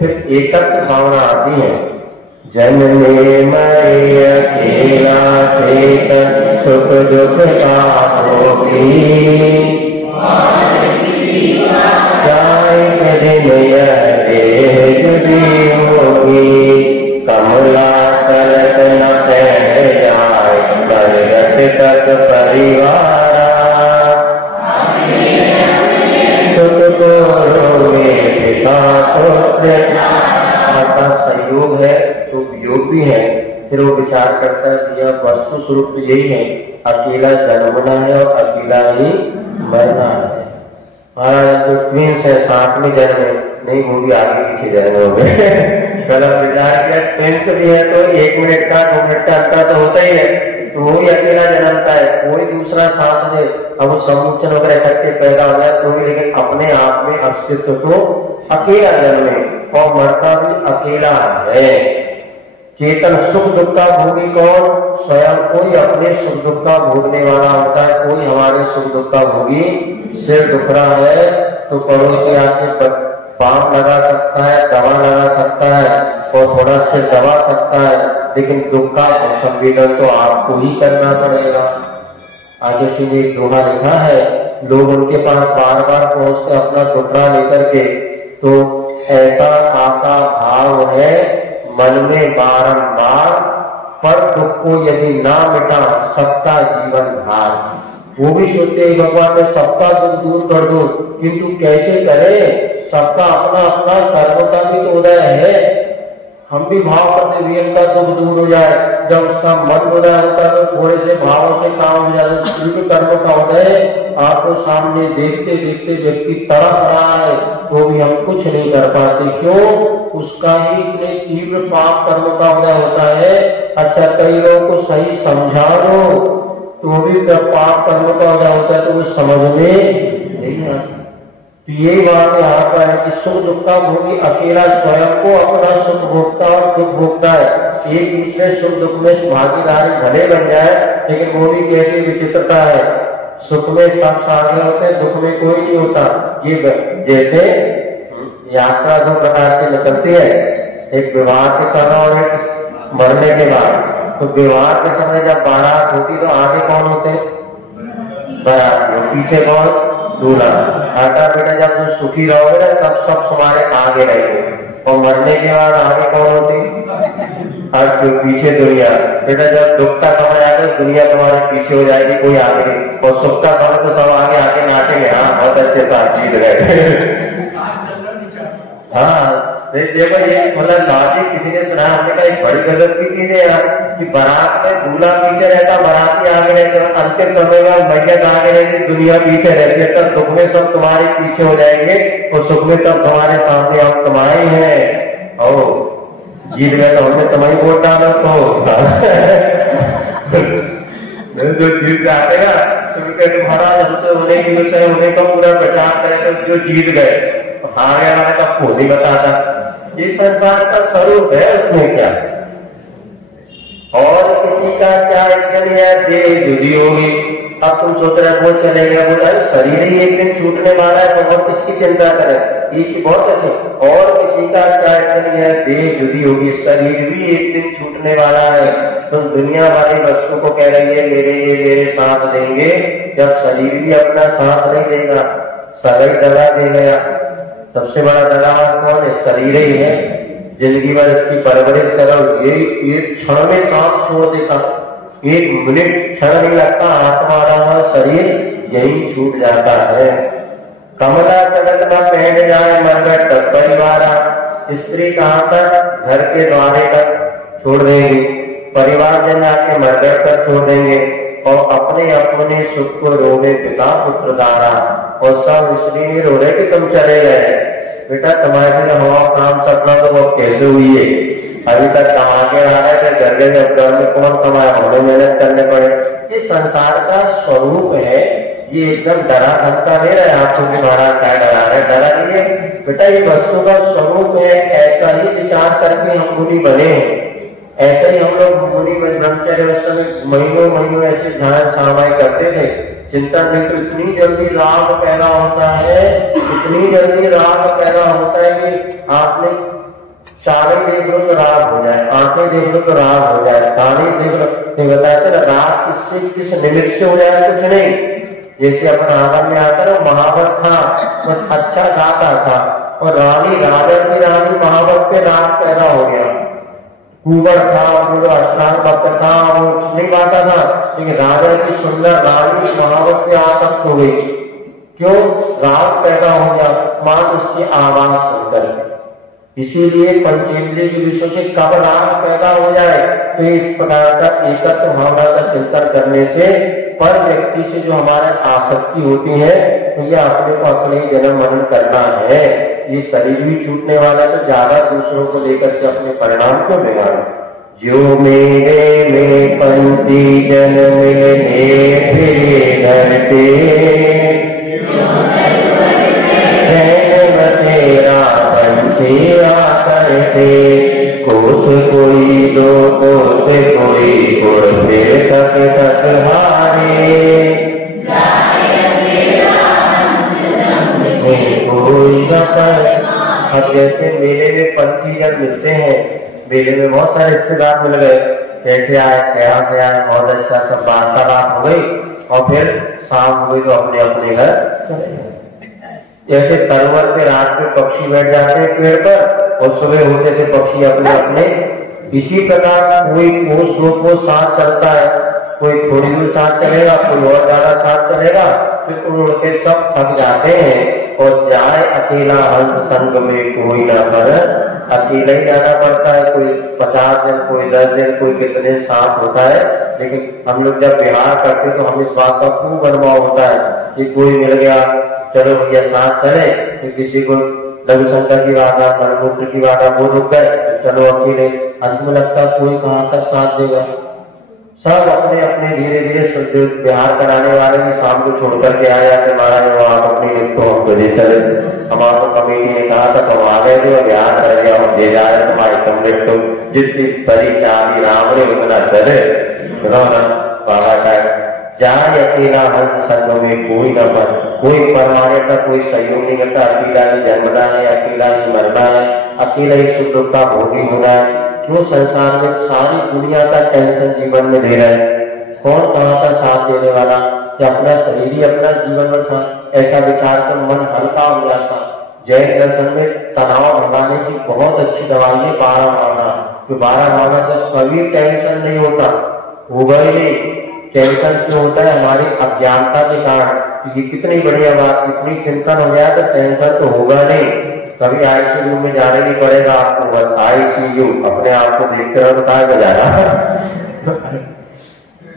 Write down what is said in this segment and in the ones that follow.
फिर एकत्र भावना आती है। जनने मैं अकेला चेतन सुख दुख पापोगी, जाए दिन यह देह जुदी होगी, कमला तलक न पहन जाए बरगद तक परिवारा, सुख को रोगे पिता पुत्र। संयोग है तो वियोग भी है। फिर वो विचार करता है कि यह वस्तु स्वरूप तो यही है, अकेला जन्मना है और अकेला ही मरना है। महाराज जो ट्विंस है साथ में जन्म नहीं, वो भी आगे पीछे जन्म हो गए। गलत विचार किया। ट्विंस भी है तो 1 मिनट का 2 मिनट का अंतर तो होता ही है, तो वो भी अकेला जन्मता है, कोई दूसरा साथ में। अब वो समुच्चन वगैरह इकट्ठे पैदा हो जाए तो भी, लेकिन अपने आप में अस्तित्व तो अकेला जन्मे और मरता भी अकेला है। चेतन सुख दुख का भोगी कौन? स्वयं कोई अपने सुख दुख का भोगने वाला होता है। कोई हमारे सुख दुख का भोगी, सिर दुख रहा है तो पड़ोस के आके बाम लगा सकता है, दवा लगा सकता है और थोड़ा सिर दबा सकता है, लेकिन दुख का संवेदन तो आपको ही करना पड़ेगा। आगे से एक दोहा लिखा है, लोग उनके पास बार बार पहुंचते अपना टुकड़ा लेकर के, तो ऐसा आका भाव है मन में बारंबार, पर दुख को यदि ना मिटा सबका जीवन भार। वो भी सोचते हैं भगवान ने सबका दुख दूर कर दो, किंतु कैसे करे? सबका अपना अपना कर्म का भी तो उदय है। हम भी भाव करते वीर का दुख दूर हो जाए, जब उसका मन उदय होता है तो थोड़े से भावों से काम हो जाता है। कर्म का उदय आपको सामने देखते देखते व्यक्ति तड़प रहा है तो भी हम कुछ नहीं कर पाते। क्यों? उसका ही इतने तीव्र पाप कर्म का उदय होता है। अच्छा, कई लोगों को सही समझा दो तो भी जब पाप कर्म का उदय होता है तो वो समझ में नहीं आता। तो यही बात यहाँ पर है कि सुख दुख का भोगी अकेला स्वयं को अपना सुख भोगता और दुख भोगता है। एक दूसरे सुख दुख में भागीदारी भले बन जाए, लेकिन वो भी कैसी विचित्रता है। सुख में सब साधे होते हैं, दुख में कोई नहीं होता। ये जैसे यात्रा 2 प्रकार की निकलती है, एक विवाह के समय और एक मरने के बाद। तो विवाह के समय जब बारात होती तो आगे कौन होते? बारात। पीछे कौन? दूल्हा। आटा बेटा जब तुम सुखी रहोगे ना तब सब तुम्हारे आगे रहेंगे, और मरने के बाद आगे कौन होती? और पीछे दुनिया। बेटा जब दुख का समय आएगा दुनिया तुम्हारे पीछे हो जाएगी, कोई आगे नहीं, और सुख का समय तो सब आगे आके नाचेंगे, हाँ बहुत अच्छे साथ जीत गए। हाँ देखो, ये मतलब लॉजिक किसी ने सुना, हमने कहा एक बड़ी गजब की चीज है यार कि बारात में दूल्हा पीछे रहता, बाराती आगे रहते, अंतिम समय में मैयत आगे रहती, दुनिया पीछे रहती है। तब दुख में सब तुम्हारे पीछे हो जाएंगे और सुख में तब तुम्हारे सामने हम तुम्हारे हैं। ओ जीत गए तो हमने तुम्हारी वोट डालो तो जो जीत जाते ना तो महाराज हमसे उन्हें की उन्हें तो पूरा प्रचार करें, तो जो जीत गए हारे वाले का को नहीं बताता। ये संसार का स्वरूप है, उसमें क्या और किसी का क्या यज्ञ है, देह जुदी होगी। अब तुम सोच रहे वो चलेगा, बोला शरीर ही एक दिन छूटने वाला है तो हम किसकी चिंता करें, ये बहुत अच्छे। और किसी का क्या यज्ञ है, देह जुदी होगी, शरीर भी एक दिन छूटने वाला है। तुम दुनिया वाली वस्तु को कह रही है मेरे साथ देंगे, जब शरीर भी अपना साथ नहीं देगा, सगाई दगा दे गया। सबसे बड़ा दगा कौन है? शरीर ही है। जिंदगी भर इसकी परवरिश करो, ये क्षण में सांस छोड़ देता, 1 मिनट क्षण नहीं लगता, आत्मा रहा शरीर यही छूट जाता है। कमला तलक न पहन जाए मरकर तक परिवारा। स्त्री कहाँ तक? घर के द्वारे तक छोड़ देंगे, परिवार जन आके मरकर तक छोड़ देंगे, और अपने अपने सुख को रोवे पिता पुत्र दारा। और सब इसलिए रो रहे कि तुम चले गए, बेटा तुम्हारे से हुआ काम सपना तो वो कैसे हुई है, अभी तक कमा के आ रहे थे, घर गए घर में कौन कमाया, हमें मेहनत करने पड़े। ये संसार का स्वरूप है, ये एकदम डरा धमका नहीं रहे आपको कि महाराज क्या डरा रहे, डरा नहीं है बेटा, ये वस्तु का स्वरूप है। ऐसा ही विचार करके हम मुनि बने, ऐसे ही हम लोग मुनि ब्रह्मचर्य महीनों ऐसे ध्यान सामायिक करते थे, चिंतन में। तो इतनी जल्दी राग पैदा होता है, इतनी जल्दी राग पैदा होता है कि आपने चावल देख लो तो राग हो जाए, आंखें देख लो तो राग हो जाए, काने देख लो तो बताते ना राग किससे किस निमित्त से हो जाए, कुछ नहीं। जैसे अपना आगम में आता ना, महावत था बस अच्छा गाता था और रानी राजा की रानी महावत पे राग पैदा हो गया। कुंवर था वो अष्टांग भक्त था, वो नहीं गाता था, लेकिन राजा की सुंदर रानी महावत पे आसक्त हो गई। क्यों? राग पैदा हो गया मान उसकी आवाज सुनकर। इसीलिए पंचेंद्रिय के विषय से कब राग पैदा हो जाए तो इस प्रकार का एकत्र भावना का चिंतन करने से पर व्यक्ति से जो हमारे आसक्ति होती है तो ये अपने को अपने जन्म मनन करना है। ये शरीर भी छूटने वाला तो ज्यादा दूसरों को लेकर के अपने परिणाम क्यों बिगाड़े। जो मेरे में पंथी जन मिलने फिरे धरते तेरा पंथिया करते कोस कोई दो कोस कोई गुड़ फिर तक तक हारे कोई न कर। अब जैसे मेले में पंथी जन मिलते हैं, मेले में बहुत सारे रिश्तेदार मिल गए, कैसे आए यहाँ से आए, बहुत अच्छा सब वार्तालाप हो गई और फिर शाम हो गई तो अपने अपने घर चले गए। जैसे तरवर पे रात में पक्षी बैठ जाते हैं पेड़ पर और सुबह होते से पक्षी अपने अपने, इसी प्रकार कोई कोस दो कोस साथ चलता है, कोई थोड़ी दूर साथ चलेगा, कोई और ज्यादा साथ चलेगा, फिर उड़ के सब थक जाते हैं और जाए अकेला हंस संग में कोई ना पर। अकेला ही जाना पड़ता है, कोई 50 दिन, कोई 10 दिन, कोई कितने साथ होता है। लेकिन हम लोग जब विहार करते तो हम इस बात का खूब अनुभव होता है कि कोई मिल गया चलो भैया साथ चले, तो किसी को लघु शंकर की बात है, मणिपुत्र की बात है, वो रुक गए तो चलो अकेले। अंत में लगता कोई कहाँ तक साथ देगा, सब अपने अपने धीरे धीरे बिहार कराने वाले भी शाम को छोड़ करके आ जाते, महाराज आप अपनी निपटो हमको ले चले। हमारे कमेटी ने कहा था तुम आ गए थे बिहार कर गया हम ले जा रहे तुम्हारी तुम निपटो, जितनी बड़ी चाली राम रे उतना चले बाबा का जाए अकेला हंस संग में कोई न बन। कोई परमाने का कोई सहयोग नहीं करता, अकेला ही जन्मना है, अकेला ही मरना है, अकेला ही सुख दुख का भोगी होना है। क्यों संसार में सारी दुनिया का टेंशन जीवन में ले रहे हैं, कौन कहाँ का साथ देने वाला, कि अपना शरीर ही अपना जीवन में था। ऐसा विचार कर मन हल्का हो जाता। जैन दर्शन में तनाव भगाने की बहुत अच्छी दवाई है 12 माना। तो 12 माना जब कभी टेंशन नहीं होता, होगा ही नहीं। टेंशन क्यों होता है? हमारी अज्ञानता के कारण। ये कितनी बढ़िया बात, कितनी चिंतन हो जाए तो टेंशन तो होगा नहीं। कभी आईसीयू में जाने नहीं पड़ेगा आपको, बस आईसीयू अपने आप को देखते रहो, कहा तो जाना।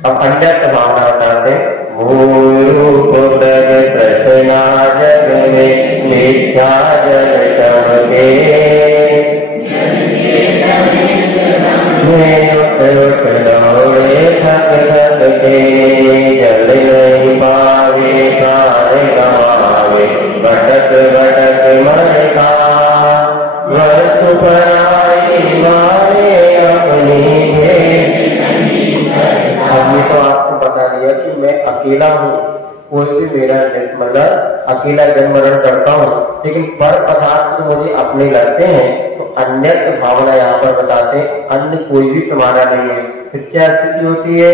अब अन्य भावना बताते, कृष्णा जग में मिथ्या जल चमके थक थक के जल नहीं पावे प्राण गवावे भटक भटक मन का वस्तु पराई मारे अपनी भेद। हमने तो आपको बता दिया कि मैं अकेला हूँ, कोई भी मेरा मतलब अकेला जन्म मरण करता हूँ, लेकिन पर पदार्थ तो मुझे अपने लगते हैं। तो अन्य भावना यहाँ पर बताते अन्य कोई भी तुम्हारा नहीं है। फिर क्या स्थिति होती है?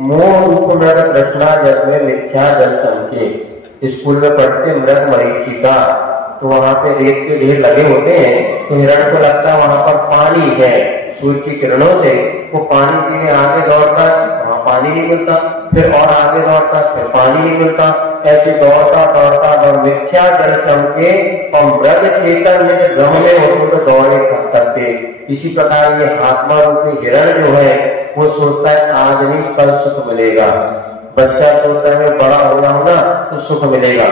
मोह रूप मृग कृष्णा जल में मिथ्या जल चमके। स्कूल में पढ़ते मृग मरीचिका, तो वहां पे रेत के ढेर लगे होते हैं, तो हिरण को लगता है वहां पर पानी है, सूर्य की किरणों से वो पानी पीने आगे दौड़ता है, वहां पानी नहीं मिलता, फिर और आगे दौड़ता, फिर पानी नहीं मिलता, ऐसे दौड़ता दौड़ता और मिथ्या जल चमके और मृग चेतन में जब गम में होते तो दौड़े करते। इसी प्रकार ये आत्मा रूपी हिरण जो है वो सोचता है आज नहीं कल सुख मिलेगा। बच्चा सोचता है मैं बड़ा हो जाऊंगा तो सुख मिलेगा,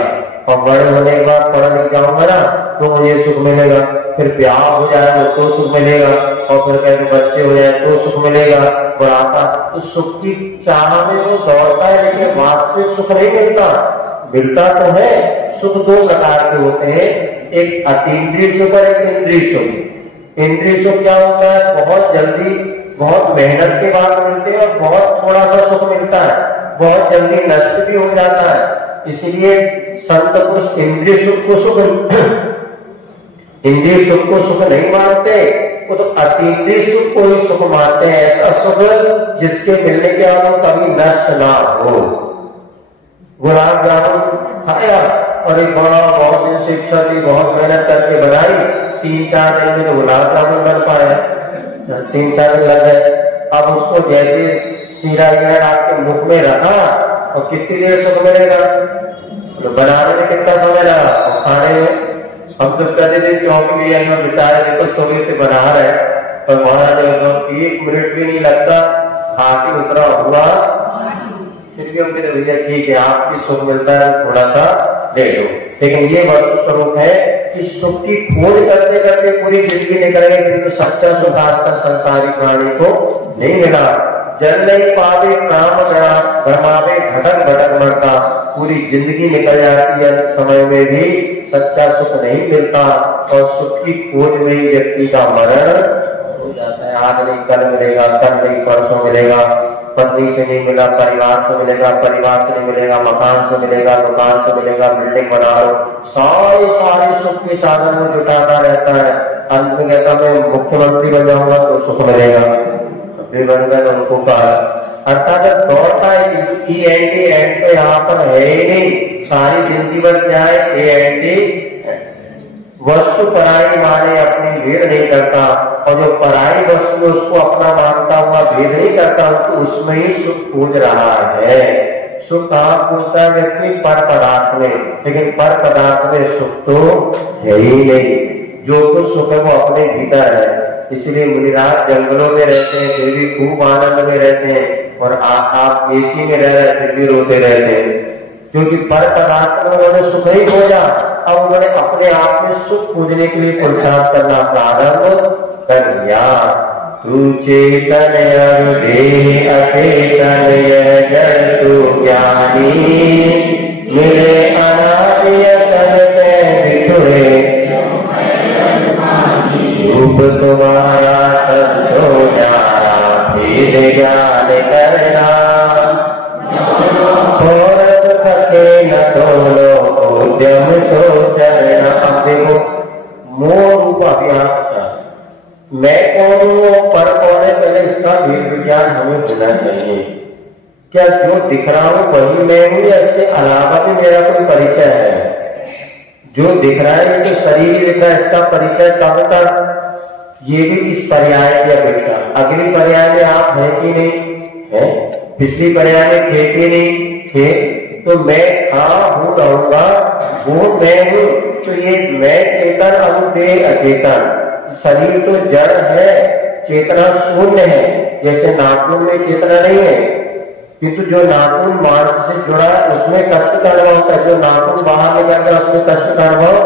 और बड़े होने के बाद पढ़ लिख जाऊंगा ना तो मुझे सुख मिलेगा, फिर ब्याह हो जाए तो सुख मिलेगा, और फिर कहते बच्चे हो जाए तो सुख मिलेगा, बुढ़ापा। तो सुख की चाह में वो दौड़ता है, लेकिन वास्तविक सुख नहीं मिलता। मिलता तो है, सुख दो प्रकार के होते हैं, एक अतीन्द्रिय सुख और एक इंद्रिय सुख। इंद्रिय सुख क्या होता है? बहुत जल्दी बहुत मेहनत के बाद मिलते हैं और बहुत थोड़ा सा सुख मिलता है, बहुत जल्दी नष्ट भी हो जाता है। इसलिए संत पुरुष इंद्रिय सुख को सुख इंद्रिय सुख को सुख नहीं मानते, वो तो अतीन्द्रिय सुख को ही सुख मानते हैं। ऐसा सुख जिसके मिलने के बाद वो कभी नष्ट ना हो। गुलाब जामुन खाया और एक बड़ा बहुत दिन शिक्षा की बहुत मेहनत करके बनाई, 3-4 दिन में तो गुलाब जामुन बन पाया, 3-4 दिन लग गए। अब उसको जैसे सीरा आपके मुख में रखा और कितनी देर सुख मिलेगा? तो बनाने में कितना समय लगा और खाने में? हम तो प्रतिदिन चौक लिया बेचारे देखो सोने से बना रहे और वहां जो 1 मिनट भी नहीं लगता, हाथी उतरा हुआ, फिर भी हम कहते भैया ठीक है आपकी सुख मिलता है थोड़ा सा ले लो। लेकिन ये वस्तु स्वरूप है कि सुख की खोज करते करते पूरी जिंदगी निकल गई, किंतु सच्चा सुख आज तक संसारी प्राणी को नहीं मिला। जल नहीं पावे काम गमावे भटक भटक मरता, पूरी जिंदगी निकल जाती है, समय में भी सच्चा सुख नहीं मिलता और सुख की खोज में ही व्यक्ति का मरण हो जाता है। आज नहीं कल मिलेगा, कल नहीं परसों मिलेगा, पत्नी से नहीं मिला परिवार से मिलेगा, परिवार से नहीं मिलेगा मकान से मिलेगा, दुकान से मिलेगा, बिल्डिंग बना लो, सारे सुख के साधन में जुटाता रहता है। अंत में कहता मैं मुख्यमंत्री बन जाऊंगा तो सुख मिलेगा, बन गए उनको कहा। अर्थात दौड़ता है कि एंड तो यहाँ पर है ही नहीं, सारी जिंदगी भर क्या है एंड वस्तु पराई माने अपनी भेद नहीं करता, और जो पराई वस्तु उसको अपना मानता हुआ भेद नहीं करता, तो उसमें ही सुख खोज रहा है। सुख कहाँ खोजता है व्यक्ति? पर पदार्थ में, लेकिन पर पदार्थ में सुख तो है ही नहीं। जो कुछ सुख है वो अपने भीतर है। इसलिए मुनिराज जंगलों में रहते हैं फिर भी खूब आनंद में रहते हैं, और आप एसी में रह रहे फिर भी रोते रहते हैं, क्योंकि पर पदार्थ में उन्होंने सुख ही खोजा। अब उन्होंने अपने आप में सुख खोजने के लिए पुरुषार्थ करना प्रारंभ कर दिया। तू चेतन अचेतन जड़ तू ज्ञानी, मिले अनादियतन बिछुड़े रूप तुम्हारा सबको न्यारा, भेद ज्ञान करना न दोनों उद्यम तो चरण। अब देखो मोह रूप अभियान, मैं कौन हूँ पर कौन है, पहले इसका भेद विज्ञान हमें होना चाहिए। क्या जो दिख रहा हूँ वही मैं हूँ या इसके अलावा भी मेरा कोई परिचय है? जो दिख रहा है तो शरीर दिख रहा है, इसका परिचय कब तक? ये भी इस पर्याय की अपेक्षा। अगली पर्याय में आप है कि नहीं है, पिछली पर्याय में थे कि नहीं थे, तो मैं हूँ रहूंगा, वो मैं हूँ। तो ये मैं चेतन अनुदेह अचेतन, शरीर तो जड़ है, चेतना शून्य है। जैसे नाखून में चेतना नहीं है, किंतु जो नाखून मांस से जुड़ा है उसमें कष्ट का अनुभव होता है। जो नाखून बाहर निकलता है उसमें कष्ट का अनुभव,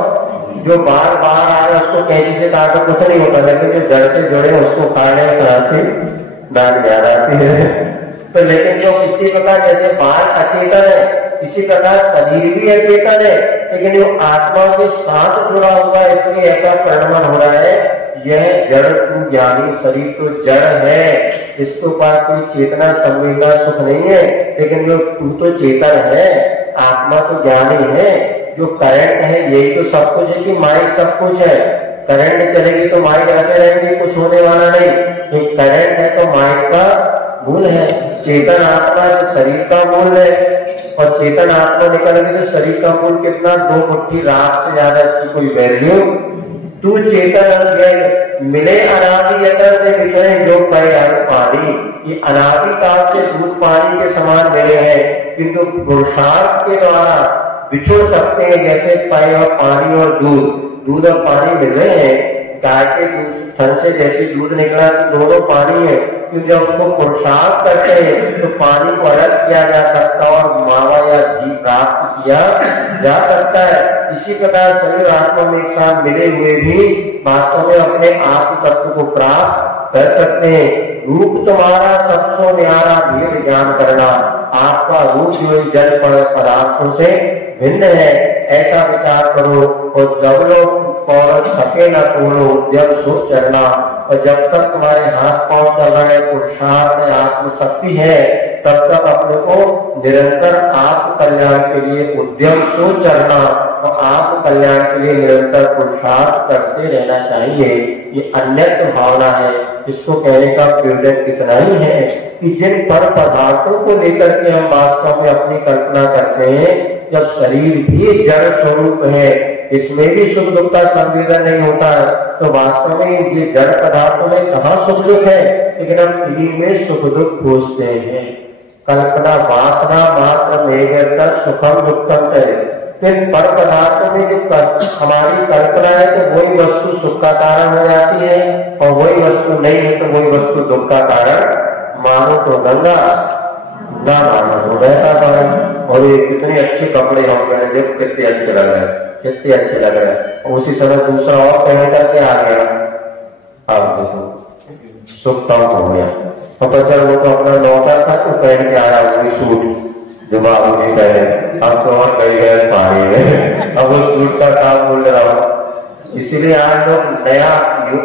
जो बाहर आ रहा है उसको कैंची से काटो कुछ नहीं होता, लेकिन जो जड़ से जुड़े उसको काटने तरह से दांत याद आती है। तो लेकिन जो इसी प्रकार जैसे बाहर अचेतन है, इसी प्रकार शरीर भी अचेतन है, लेकिन जो आत्मा के साथ जुड़ा हुआ है इसलिए ऐसा परिणमन हो रहा है। यह जड़ तू ज्ञानी, शरीर तो जड़ है, इसके ऊपर कोई चेतना संवेदना सुख नहीं है, लेकिन जो तू तो चेतन है, आत्मा तो ज्ञानी है। जो करंट है यही तो सब कुछ है कि माइक सब कुछ है। करंट चलेगी तो माइक रखे रहेंगे, कुछ होने वाला नहीं। एक करंट है तो माइक का मूल है, चेतन आत्मा शरीर का मूल है, और चेतन आत्मा निकल गई तो शरीर का मूल कितना? 2 मुट्ठी राख से ज्यादा इसकी कोई वैल्यू। तू चेतन मिले अनादियतन से बिछड़े जो पै पानी, ये अनादि काल से दूध पानी के समान मिले हैं, किंतु पुरुषार्थ के द्वारा बिछुड़ सकते हैं। जैसे पै और पानी और दूध और पानी मिल रहे हैं, गाय के थन से जैसे दूध निकला तो दोनों पानी है, क्योंकि जब उसको पुरुषार्थ करते हैं तो पानी को अलग किया जा सकता और मावा या घी प्राप्त किया जा सकता है। इसी प्रकार शरीर आत्मा में एक साथ मिले हुए भी वास्तव में अपने आत्म तत्व को प्राप्त कर सकते हैं। रूप तुम्हारा सबसे न्यारा भेद ज्ञान करना, आपका रूप जो जल पदार्थों से भिन्न है, ऐसा विचार करो। और जब लोग पौरुष थके न पूर्ण उद्यम सो चलना, और जब तक तुम्हारे हाथ पांव चल रहे, पुरुषार्थ है, आत्मशक्ति है, तब तक अपने को निरंतर आत्म कल्याण के लिए उद्यम सो चलना और आत्म कल्याण के लिए निरंतर पुरुषार्थ करते रहना चाहिए। ये अन्यत्र भावना है। इसको कहने का प्रयोजन इतना ही है कि जिन पर पदार्थों को लेकर के हम वास्तव में अपनी कल्पना करते हैं, जब शरीर भी जड़ स्वरूप है, इसमें भी सुख दुख का संवेदन नहीं होता है, तो वास्तव में ये जड़ पदार्थों में कहाँ सुख दुख है, लेकिन हम इन्हीं में सुख दुख खोजते हैं। कल्पना वासना मात्र मेघर सुखम दुखम करे। फिर पर पदार्थों में जो हमारी कल्पना है, तो वही वस्तु सुख का कारण हो जाती है, और वही वस्तु नहीं है तो वही वस्तु दुख का कारण। मानो तो गंगा ना मानो तो बहता पानी। और ये कितने अच्छे कपड़े हम पहने, देखो कितने अच्छे लग रहे हैं, कितने अच्छे लग रहे हैं। और उसी समय दूसरा और पहन करके आ गया, आप देखो सुख कम हो गया। और बच्चा वो तो अपना नौकर था तो पहन के आया वही सूट जो बाबू जी कहे, अब तो और कई गए पानी में, अब वो सूट का काम बोल रहा हूँ। इसीलिए आज लोग नया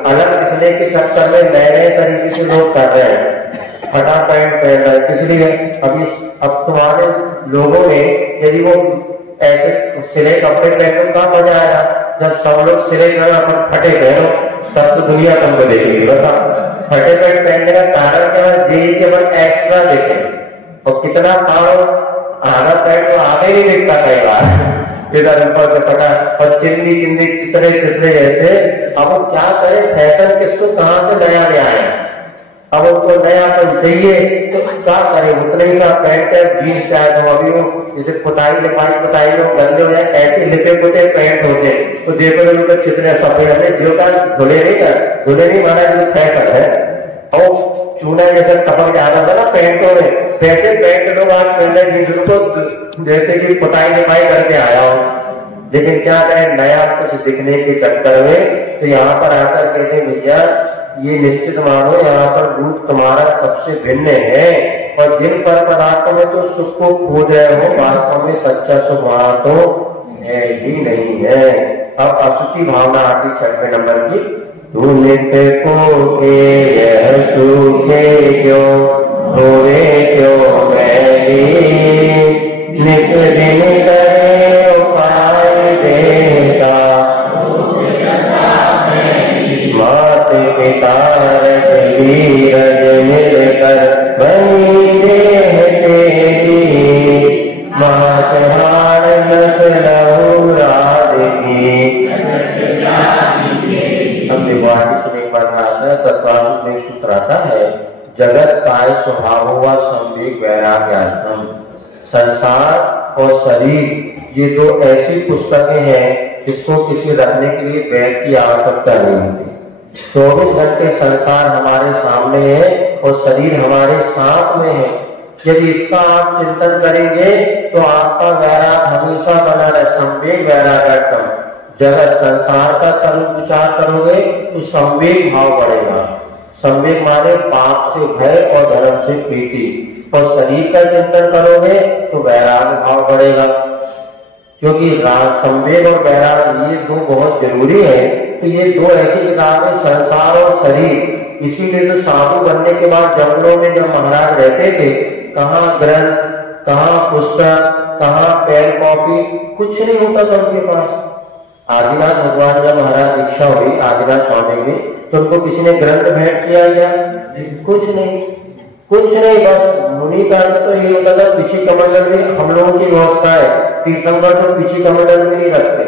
अलग दिखने के चक्कर में नए नए तरीके से लोग कर रहे हैं, फटा पैंट पहन रहे हैं। इसलिए अभी अब तुम्हारे लोगों में यदि वो ऐसे सिले कपड़े पहने तो कहाँ मजा आएगा, जब सब लोग सिले अपन फटे पहनो तब तो दुनिया तुमको देखेगी। बता फटे पैंट पहनने का कारण क्या है, जी के बाद एक्स्ट्रा देखे। और कितना पाओ आधा पैंट तो आगे नहीं दिखता कई बार, इधर ऊपर से फटा और चिंदी चिंदी चितरे चितरे ऐसे। अब क्या करें, फैशन किसको कहाँ से नया नया है, अब उनको नयापन चाहिए तो क्या करें, उतने ही का पैंट है जीन्स चाहे तो अभी वो जैसे पुताई लिपाई पुताई लोग गंदे हो जाए, ऐसे लिपे पुटे पैंट होते, तो देखो उनको चितरे सफेद है, जो का धुले नहीं माना जो फैशन है। और चूना जैसे टपक जाता था ना पैंटों में, वैसे पैंट लोग आज पहन रहे जिनको जैसे कि पुताई लिपाई करके आया हो। लेकिन क्या करें, नया कुछ दिखने के चक्कर में तो यहाँ पर आकर कहते भैया ये निश्चित मानो यहाँ पर रूप तुम्हारा सबसे भिन्न है, और जिन पर पदार्थों में तो सुख को खोज रहे हो, वास्तव में सच्चा सुख वहां तो है ही नहीं है। अब असुचि भावना आती 6वें नंबर की। तू नित्य को के यह सूखे क्यों होवे क्यों मैली, नित दिन करे उपाय देता, मात पिता रज मिलकर बनी देह तेरी, मासहार नस लहू राधगी। अब देखो एक बार आता है, सत्वासुद में सूत्र आता है, जगत काय स्वभाव व संवेग वैराग्यार्थम। संसार और शरीर ये दो ऐसी पुस्तकें हैं जिसको किसी रखने के लिए बैग की आवश्यकता नहीं होती। 24 घंटे संसार हमारे सामने है और शरीर हमारे साथ में है। यदि इसका आप चिंतन करेंगे तो आपका वैराग हमेशा बना रहे, संवेग वैराग्यार्थम। जगत संसार का स्वरूप विचार करोगे तो संवेग भाव बढ़ेगा। संवेग माने पाप से भय और धर्म से प्रीति, और शरीर का चिंतन करोगे तो वैराग भाव बढ़ेगा। क्योंकि संवेग और वैराग ये दो बहुत जरूरी है। तो ये दो ऐसी किताबें, संसार और शरीर। इसीलिए तो साधु बनने के बाद जंगलों में जब महाराज रहते थे, कहाँ ग्रंथ, कहाँ पुस्तक, कहाँ पेन कॉपी, कुछ नहीं होता था उनके पास। आदिनाथ भगवान जब महाराज दीक्षा हुई आदिनाथ स्वामी की, तो उनको किसी ने ग्रंथ भेंट किया क्या? कुछ नहीं, कुछ नहीं। बस मुनि का तो ये होता था, पिछी कमंडल में हम लोगों की व्यवस्था है, तीर्थंकर तो पिछी कमंडल में नहीं रखते,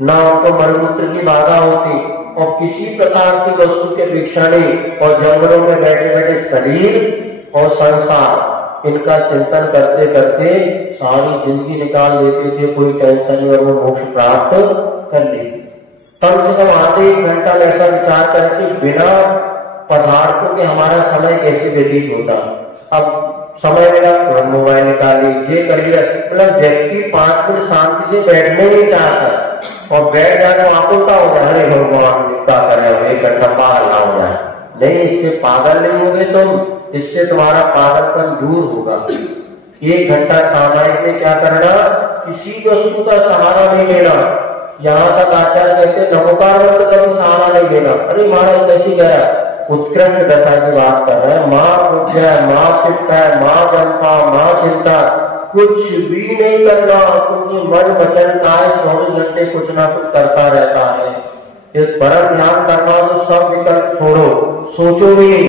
ना उनको मलमूत्र की बाधा होती, और किसी प्रकार की वस्तु के अपेक्षा नहीं। और जंगलों में बैठे बैठे शरीर और संसार इनका चिंतन करते करते सारी जिंदगी निकाल देते थे, कोई टेंशन नहीं, और वो मोक्ष प्राप्त कर ली। कम से कम आधे 1 घंटा में ऐसा विचार करके बिना पदार्थों के हमारा समय कैसे व्यतीत होता। अब समय मिला तुरंत मोबाइल निकाल ली, ये कर लिया। मतलब व्यक्ति 5 मिनट शांति से बैठने नहीं चाहता, और बैठ जाए तो आकुलता हो जाए, अरे भगवान क्या कर रहे हो, 1 घंटा पागल ना हो जाए। नहीं, इससे पागल नहीं होगे तुम, इससे तुम्हारा पागलपन दूर होगा। 1 घंटा सामायिक में क्या करना, किसी वस्तु का सहारा नहीं लेना। यहाँ तक आचार्य कहते नमोकार मंत्र का भी सहारा नहीं लेना। अरे महाराज कैसी गया, उत्कृष्ट दशा की बात कर रहे हैं। माँ पूज्य, माँ चित्त है, माँ जन्मा, माँ चिंता, कुछ भी नहीं करना, क्योंकि मन वचन काय 24 घंटे कुछ ना कुछ करता रहता है। ये परम ध्यान करना, तो सब विकल्प छोड़ो, सोचो भी नहीं।